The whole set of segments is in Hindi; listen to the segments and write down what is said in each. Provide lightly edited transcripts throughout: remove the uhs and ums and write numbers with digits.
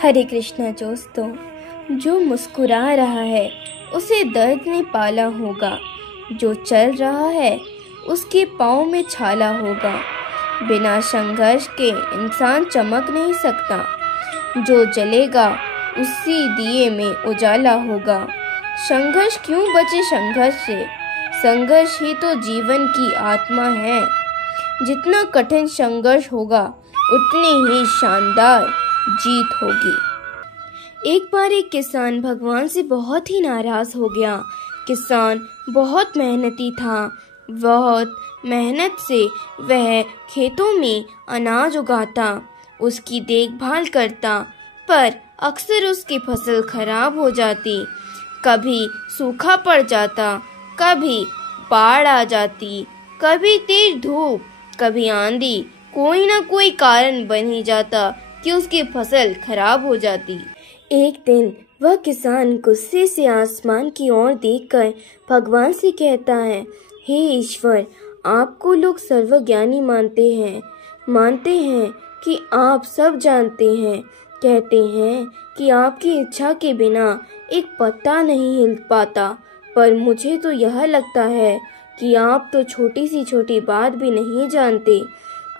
हरे कृष्णा दोस्तों, जो मुस्कुरा रहा है उसे दर्द ने पाला होगा। जो चल रहा है उसके पाँव में छाला होगा। बिना संघर्ष के इंसान चमक नहीं सकता। जो जलेगा उसी दिए में उजाला होगा। संघर्ष क्यों बचे संघर्ष से? संघर्ष ही तो जीवन की आत्मा है। जितना कठिन संघर्ष होगा उतनी ही शानदार जीत होगी। एक बार एक किसान भगवान से बहुत ही नाराज हो गया। किसान बहुत मेहनती था। बहुत मेहनत से वह खेतों में अनाज उगाता, उसकी देखभाल करता, पर अक्सर उसकी फसल खराब हो जाती। कभी सूखा पड़ जाता, कभी बाढ़ आ जाती, कभी तेज धूप, कभी आंधी, कोई ना कोई कारण बन ही जाता कि उसकी फसल खराब हो जाती। एक दिन वह किसान गुस्से से आसमान की ओर देखकर भगवान से कहता है, हे ईश्वर, आपको लोग सर्वज्ञानी मानते हैं कि आप सब जानते हैं। कहते हैं कि आपकी इच्छा के बिना एक पत्ता नहीं हिल पाता, पर मुझे तो यह लगता है कि आप तो छोटी सी छोटी बात भी नहीं जानते।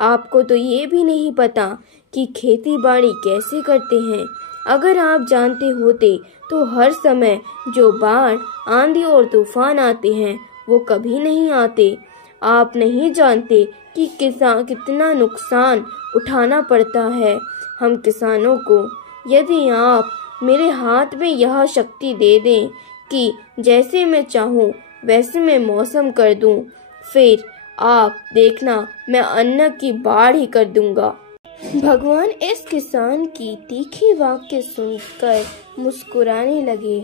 आपको तो ये भी नहीं पता कि खेती बाड़ी कैसे करते हैं। अगर आप जानते होते तो हर समय जो बाढ़, आंधी और तूफान आते हैं वो कभी नहीं आते। आप नहीं जानते कि कितना नुकसान उठाना पड़ता है हम किसानों को। यदि आप मेरे हाथ में यह शक्ति दे दें कि जैसे मैं चाहूँ वैसे मैं मौसम कर दूं, फिर आप देखना मैं अन्न की बाढ़ ही कर दूंगा। भगवान इस किसान की तीखी वाक्य सुनकर मुस्कुराने लगे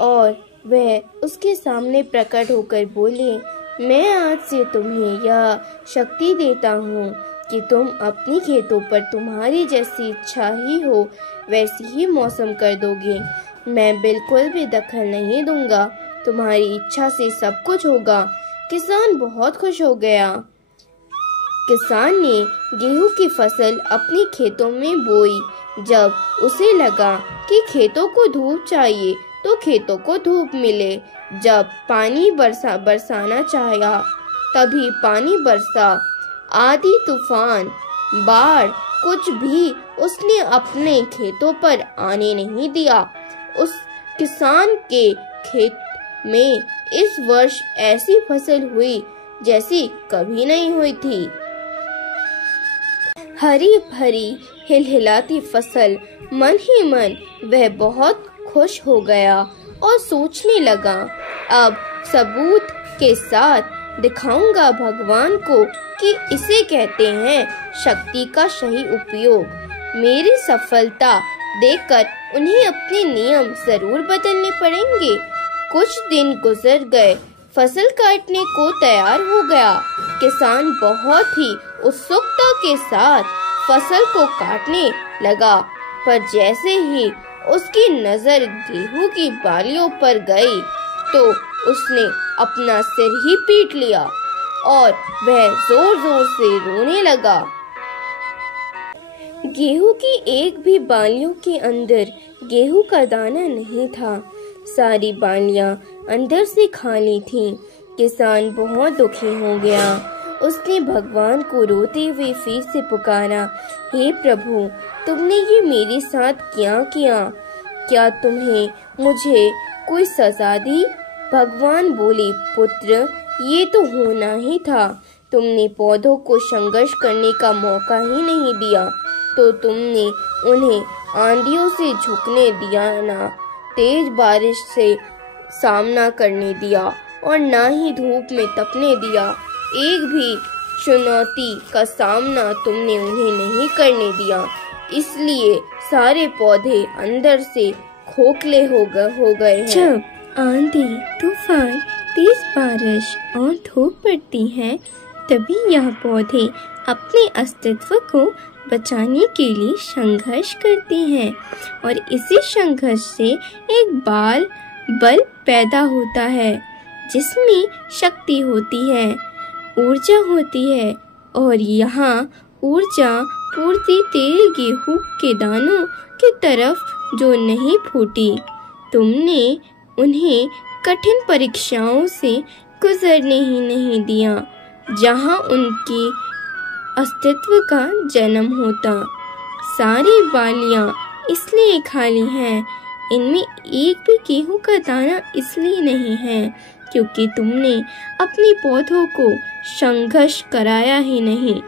और वह उसके सामने प्रकट होकर बोले, मैं आज से तुम्हें यह शक्ति देता हूँ कि तुम अपनी खेतों पर तुम्हारी जैसी इच्छा ही हो वैसी ही मौसम कर दोगे। मैं बिल्कुल भी दखल नहीं दूंगा। तुम्हारी इच्छा से सब कुछ होगा। किसान बहुत खुश हो गया। किसान ने गेहूं की फसल अपनी खेतों में बोई। जब उसे लगा कि खेतों को धूप चाहिए तो खेतों को धूप मिले। जब पानी बरसाना चाहा तभी पानी बरसा। आंधी, तूफान, बाढ़, कुछ भी उसने अपने खेतों पर आने नहीं दिया। उस किसान के खेत में इस वर्ष ऐसी फसल हुई जैसी कभी नहीं हुई थी। हरी भरी हिलहिलाती फसल। मन ही मन वह बहुत खुश हो गया और सोचने लगा, अब सबूत के साथ दिखाऊंगा भगवान को कि इसे कहते हैं शक्ति का सही उपयोग। मेरी सफलता देखकर उन्हें अपने नियम जरूर बदलने पड़ेंगे। कुछ दिन गुजर गए। फसल काटने को तैयार हो गया। किसान बहुत ही उत्सुकता के साथ फसल को काटने लगा, पर जैसे ही उसकी नजर गेहूं की बालियों पर गई तो उसने अपना सिर ही पीट लिया और वह जोर जोर से रोने लगा। गेहूं की एक भी बालियों के अंदर गेहूं का दाना नहीं था। सारी बालियां अंदर से खाली थीं। किसान बहुत दुखी हो गया। उसने भगवान को रोते हुए फिर से पुकारा, हे प्रभु, तुमने ये मेरे साथ क्या किया? क्या तुम्हें मुझे कोई सजा दी? भगवान बोले, पुत्र, ये तो होना ही था। तुमने पौधों को संघर्ष करने का मौका ही नहीं दिया, तो तुमने उन्हें आंधियों से झुकने दिया, ना तेज बारिश से सामना करने दिया और ना ही धूप में तपने दिया। एक भी चुनौती का सामना तुमने उन्हें नहीं करने दिया। इसलिए सारे पौधे अंदर से खोखले हो गए हैं। जब आंधी, तूफान, तेज बारिश और धूप पड़ती है तभी यह पौधे अपने अस्तित्व को बचाने के लिए संघर्ष करते हैं और इसी संघर्ष से एक बल पैदा होता है जिसमें शक्ति होती है, ऊर्जा होती है और यहाँ ऊर्जा पूर्ति तेरे गेहूं के दानों की तरफ जो नहीं फूटी। तुमने उन्हें कठिन परीक्षाओं से गुजरने ही नहीं दिया जहां उनकी अस्तित्व का जन्म होता। सारी बालियां इसलिए खाली हैं, इनमें एक भी गेहूं का दाना इसलिए नहीं है क्योंकि तुमने अपने पौधों को संघर्ष कराया ही नहीं।